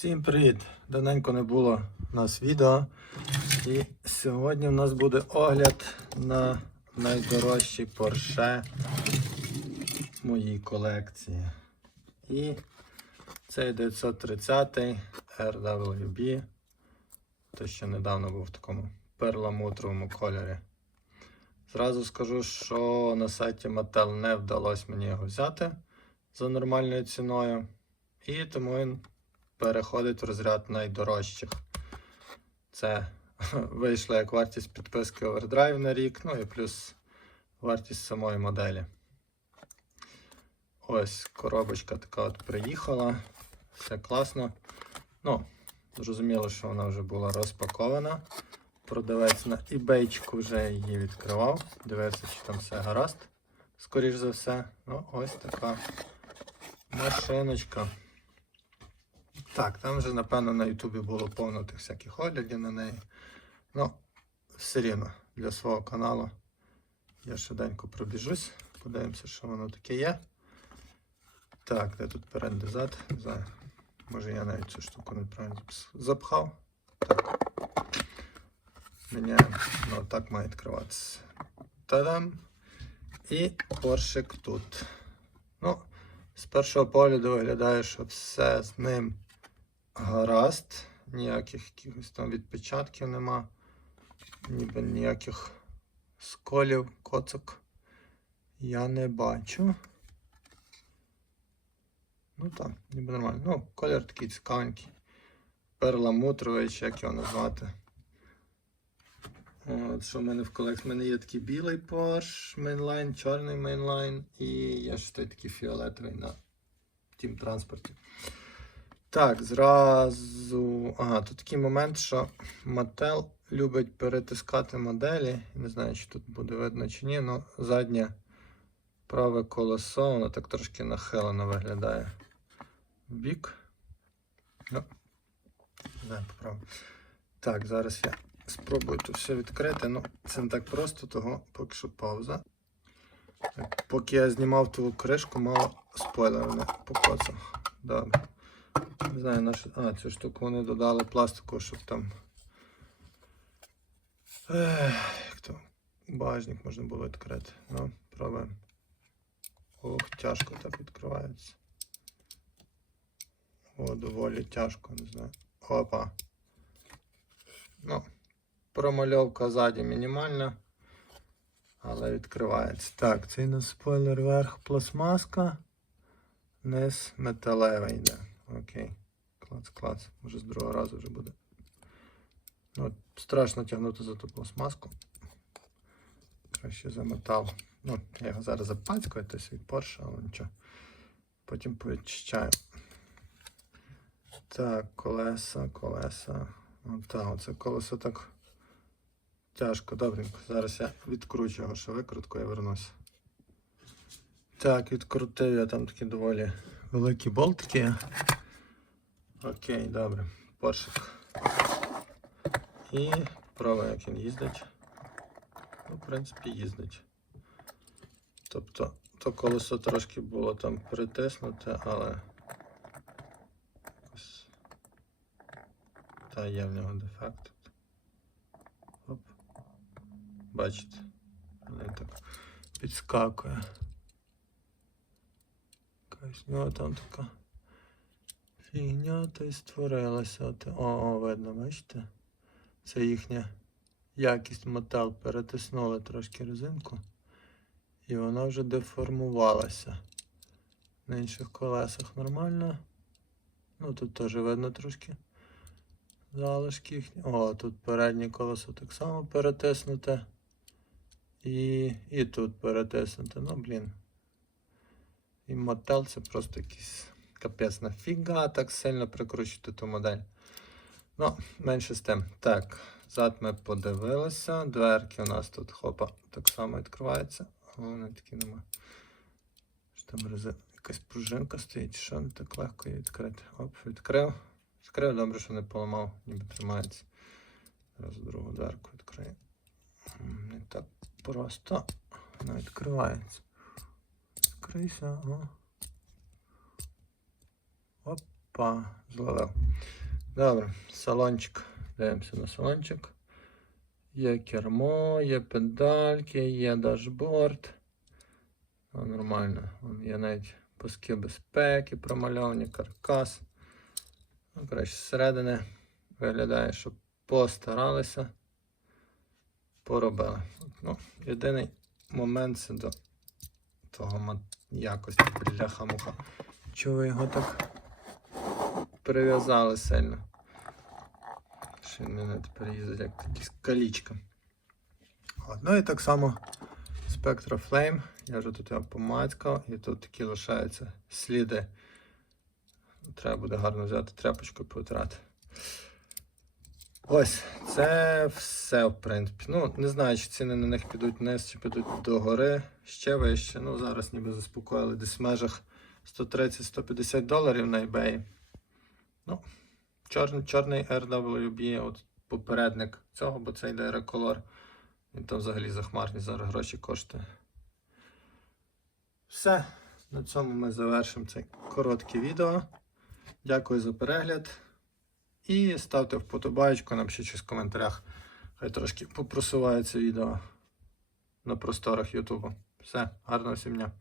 Всім привіт! Давненько не було у нас відео. І сьогодні в нас буде огляд на найдорожчий Porsche моїй колекції. І цей 930 RWB. Той, що недавно був в такому перламутровому кольорі. Зразу скажу, що на сайті Mattel не вдалося мені його взяти за нормальною ціною. І тому він переходить в розряд найдорожчих. Це вийшла як вартість підписки Overdrive на рік, ну і плюс вартість самої моделі. Ось коробочка така от приїхала. Все класно. Ну, зрозуміло, що вона вже була розпакована. Продавець на eBay вже її відкривав. Дивився, чи там все гаразд. Скоріш за все. Ну, ось така машиночка. Так, там вже, напевно, на Ютубі було повно тих всяких оглядів на неї. Ну, все рівно для свого каналу. Я швиденько пробіжусь, подивимося, що воно таке є. Так, де тут перед зад? Не знаю. Може я навіть цю штуку неправильно запхав. Так. Міняємо. Ну, так має відкриватися. Та-дам! І поршик тут. Ну, з першого погляду виглядає, що все з ним гаразд. Ніяких якихось там відпечатків нема. Ніби ніяких сколів, коцок я не бачу. Ну так, ніби нормально. Ну, колір такий цікавенький. Перламутровий, чи як його назвати. От, що в мене в колекції? У мене є такий білий Porsche Mainline, чорний Mainline і є ще той такий фіолетовий на тім транспорті. Так, зразу. Ага, тут такий момент, що Mattel любить перетискати моделі. Не знаю, чи тут буде видно чи ні, але заднє праве колесо, воно так трошки нахилено виглядає. Бік. Ну, поправив. Так, зараз я спробую тут все відкрити. Ну, це не так просто, того поки що пауза. Так, Поки я знімав ту кришку, мало спойлер не покоцав. Добре. Не знаю, на. А, цю штуку вони додали пластику, щоб там. Ех, як то багажник можна було відкрити. Ну, пробуємо. Ох, тяжко так відкривається. О, доволі тяжко, не знаю. Опа. Ну, промальовка ззаді мінімальна. Але відкривається. Так, цей на спойлер верх пластмаска. Низ металевий йде. Окей. Клац, клац. Може з другого разу вже буде. Ну, страшно тягнути за ту пластмаску. Краще за метал. Ну, я його зараз запацькаю, той свій Porsche, але нічого. Потім повідчищаю. Так, колеса, колеса. Ота, оце колесо так тяжко, добренько. Зараз я відкручу його ще викрутку і вернуся. Так, відкрутив я там такі доволі великі болтики. Окей, добре. Поршик. І пробую, як він їздить. Ну, в принципі, їздить. Тобто, то колесо трошки було там притиснуте, але. якось- Та є в нього дефект. Оп. Бачите? Він так підскакує. Якась нього там така фігня та й створилася. От, о, о, видно, бачите? Це їхня якість метал перетиснули трошки резинку. І вона вже деформувалася. На інших колесах нормально. Ну тут теж видно трошки залишки їхні. О, тут переднє колесо так само перетиснуте. І, і тут перетиснуте. Ну, блін. І мотел це просто якийсь капець нафіга так сильно прикручувати ту модель. Ну, менше з тим. Так, зад ми подивилися. Дверки у нас тут хопа так само відкриваються. Головне такі нема. Що там рези... якась пружинка стоїть, що не так легко її відкрити. Оп, відкрив. Відкрив, добре, що не поламав, ніби тримається. Зараз другу дверку відкрию. Не так просто. Вона відкривається. Відкрийся, о. Опа. Зловив. Добре, салончик. Дивимося на салончик. Є кермо, є педальки, є дашборд. Ну, нормально. Є навіть паски безпеки, промальовані, каркас. Ну, коротше, зсередини виглядає, що постаралися, поробили. Ну, єдиний момент це до того якості бляха-муха. Чого його так прив'язали сильно? Ще не не тепер їздить як якісь калічка. Ну і так само Spectra Flame. Я вже тут його помацькав, і тут такі лишаються сліди. Треба буде гарно взяти тряпочку і повитрати. Ось, це все, в принципі. Ну, не знаю, чи ціни на них підуть вниз, чи підуть догори ще вище. Ну, зараз ніби заспокоїли десь в межах 130-150 доларів на eBay. Ну, чорний, чорний RWB, от попередник цього, бо це йде реколор. Він там взагалі захмарні зараз гроші коштує. Все. На цьому ми завершимо це коротке відео. Дякую за перегляд. І ставте вподобайку, напишіть щось в коментарях. Хай трошки попросувається відео на просторах Ютубу. Все, гарного всім дня.